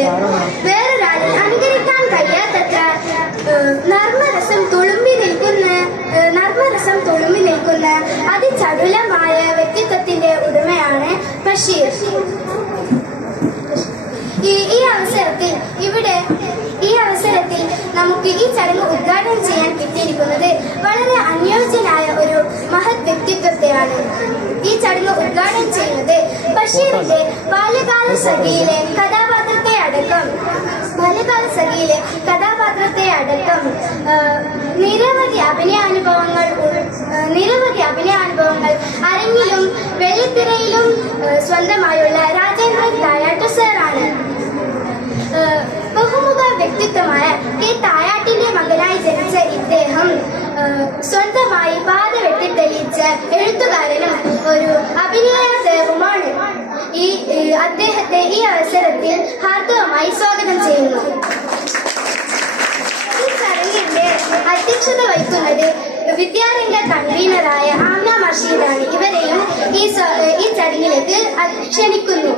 ചെയ്യുന്നത് വേറൊരാളിൽ അനുകരിക്കാൻ കഴിയാത്തത്ര നർമ്മരസം തുളുമ്പി നിൽക്കുന്ന നർമ്മരസം തുളുമ്പി നിൽക്കുന്ന അതിചടുലമായ വ്യക്തിത്വത്തിന്റെ ഉടമയാണ് ബഷീർ ഈ അവസരത്തിൽ ഇവിടെ ഈ അവസരത്തിൽ നമുക്ക് ഈ ചടങ്ങ് ഉദ്ഘാടനം ചെയ്യാൻ കിട്ടിയിരിക്കുന്നത് വളരെ അനുയോജ്യനായ ഒരു മഹത് വ്യക്തിത്വത്തെയാണ് ഈ ചടങ്ങ് ഉദ്ഘാടനം ചെയ്യുന്നത് ബഷീറിന്റെ ബാല്യകാല സഖിയിലെ കഥാപാത്രത്തെ ബാല്യകാല സഖിയിലെ കഥാപാത്രത്തെ അടക്കം നിരവധി അഭിനയാനുഭവങ്ങൾ നിരവധി അഭിനയാനുഭവങ്ങൾ അരങ്ങിലും വെള്ളിത്തിരയിലും സ്വന്തമായുള്ള രാജേന്ദ്രൻ തായാട്ട് സാറാണ്. ബഹുമുഖ വ്യക്തിത്വമായ കെ തായാട്ടിന്റെ മകനായി ജനിച്ച ഇദ്ദേഹം സ്വന്തമായി പാത വെട്ടിത്തെളിയിച്ച എഴുത്തുകാരനും ഒരു ഏഹ് അദ്ദേഹത്തെ അവസരത്തിൽ ഹാർദവമായി സ്വാഗതം ചെയ്യുന്നു. ഈ ചടങ്ങിന്റെ അധ്യക്ഷത വഹിക്കുന്നത് വിദ്യാരംഗ കൺവീനറായ ആമ്ന മഷീദാണ്. ഇവരെയും ഈ ഈ ചടങ്ങിലേക്ക് ക്ഷണിക്കുന്നു.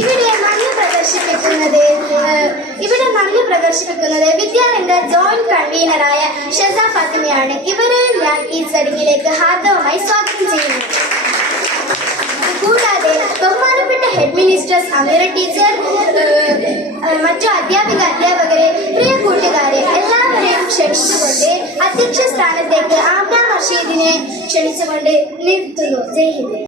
ഇവിടെ നന്ദി പ്രദർശിപ്പിക്കുന്നത് ഇവിടെ നന്ദി പ്രദർശിപ്പിക്കുന്നത് വിദ്യാരംഗ ജോയിന്റ് കൺവീനറായ ഷെസ ഫാത്തിമയാണ്. ഇവരെയും ഞാൻ ഈ ചടങ്ങിലേക്ക് ഹാർദവമായി സ്വാഗതം ചെയ്യുന്നു. ഹെഡ് മിനിസ്റ്റേഴ്സ് അമീറ ടീച്ചർ മറ്റു അധ്യാപിക അധ്യാപകരെ പ്രിയ കൂട്ടുകാരെ എല്ലാവരെയും ക്ഷണിച്ചുകൊണ്ട് അധ്യക്ഷ സ്ഥാനത്തേക്ക് ആംന മഷീദിനെ ക്ഷണിച്ചുകൊണ്ട് നിർത്തുന്നു ജയ് ഹിന്ദ്.